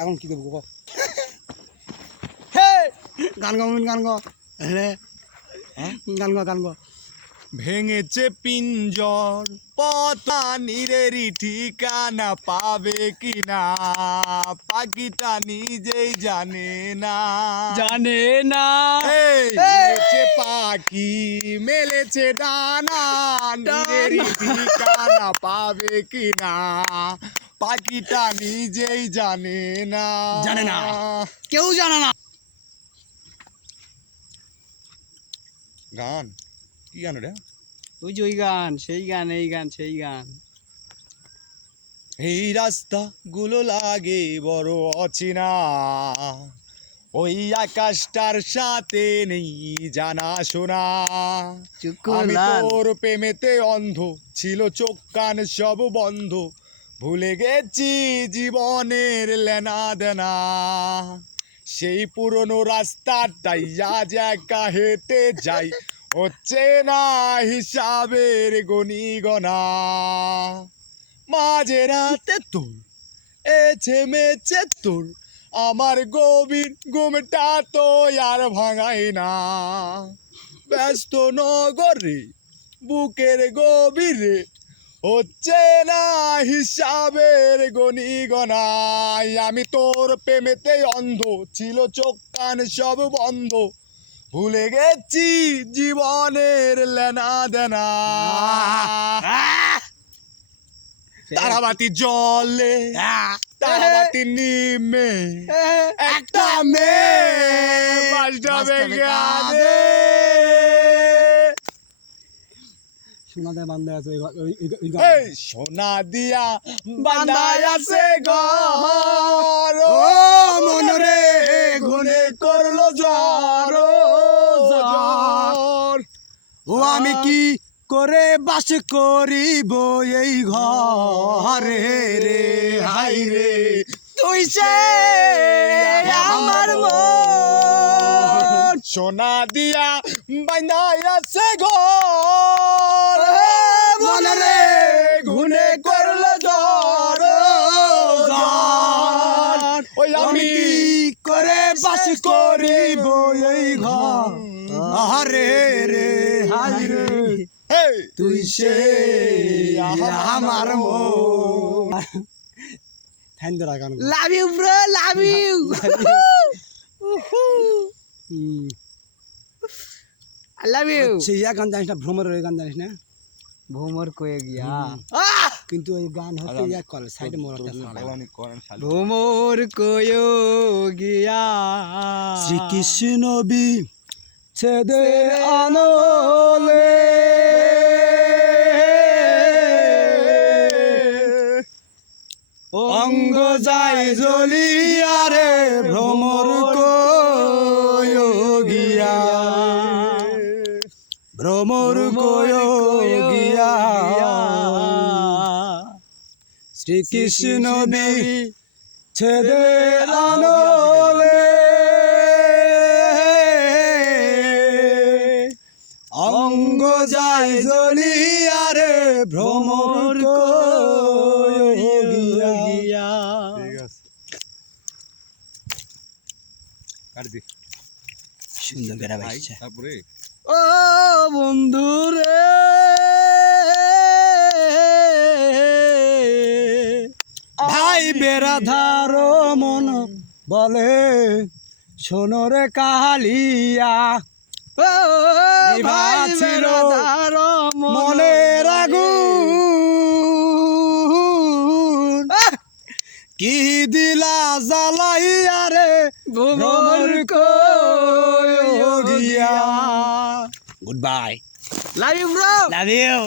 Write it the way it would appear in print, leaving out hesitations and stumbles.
এখন কি করবো গান গান গান গো ভেঙেছে পিঞ্জর পতানির ঠিকানা পাবে কিনা পাখিটা নিজেই জানে না মেলেছে পাখি মেলেছে ডানা নিজের ঠিকানা পাবে কিনা পাখিটা নিজেই জানে না কেউ জানে না গান কি গান রে ওই যে ওই গান সেই গান এই গান সেই গান এই রাস্তা গুলো লাগে বড় অচেনা ওই আকাশটার সাথে নেই জানা শোনা আমি তোর প্রেমেতে অন্ধ ছিল চোখ কান সব বন্ধ ভুলে গেছি জীবনের লেনা দেনা সেই পুরনো রাস্তাটাই আজ একা হেঁটে যাই হচ্ছে না হিসাবের গণিগণা মাঝে রাতে তোর এছে মেছে তোর আমার গভীর ঘুমটা তো আর ভাঙাই না ব্যস্ত নগরে বুকের গভীরে হচ্ছে না হিসাবের গণিগণায় আমি তোর প্রেমেতে অন্ধ ছিল চোখ কান সব বন্ধ ভুলে গেছি জীবনের লেনা দেনা তারাবাতি জলে তারাবাতি নিমে একটা মেয়ে পাঁচটা বেগানে সোনা দিয়ে বান্ধা আছে সোনা দিয়া বান্ধায় আছে ঘর ও মনরে গুনে করলো জ্বর ও আমি কি করে বাস করিব এই ঘরে রে হাই রে তুই সে আমার মন সোনা দিয়া বান্ধায় আছে ঘর মনরে গুনে করলো জ্বর ওই আমি কি করে বাস করিব এই ঘরে রে হাই রে তুই সে আমার love you bro love you I love you ইয়া গান জানিস না ভ্রমরের ওই গান জানিস না ভ্রমর কয়ে গিয়া কিন্তু ওই গান হচ্ছে ইয়া কল সাইডে মোড়টা ভ্রমর কয়ে গিয়া শ্রীকৃষ্ণ বি ছেদে আনলে অঙ্গ যায় জ্বলিয়া রে ভ্রমর কয়ে গিয়া ভ্রমর কয়ে গিয়া শ্রীকৃষ্ণ বি ছেদে আনলে অঙ্গ যায় জ্বলিয়া রে ভ্রমর গিয়া সুন্দর বেড়া বাইছে তারপরে ও বন্ধু রে ভাই বেড়াধার মন বলে শোনো রে কালিয়া ছিল মনে আগুন কি দিলা জ্বালাইয়া রে ভ্রমর কইয়া goodbye love you bro love you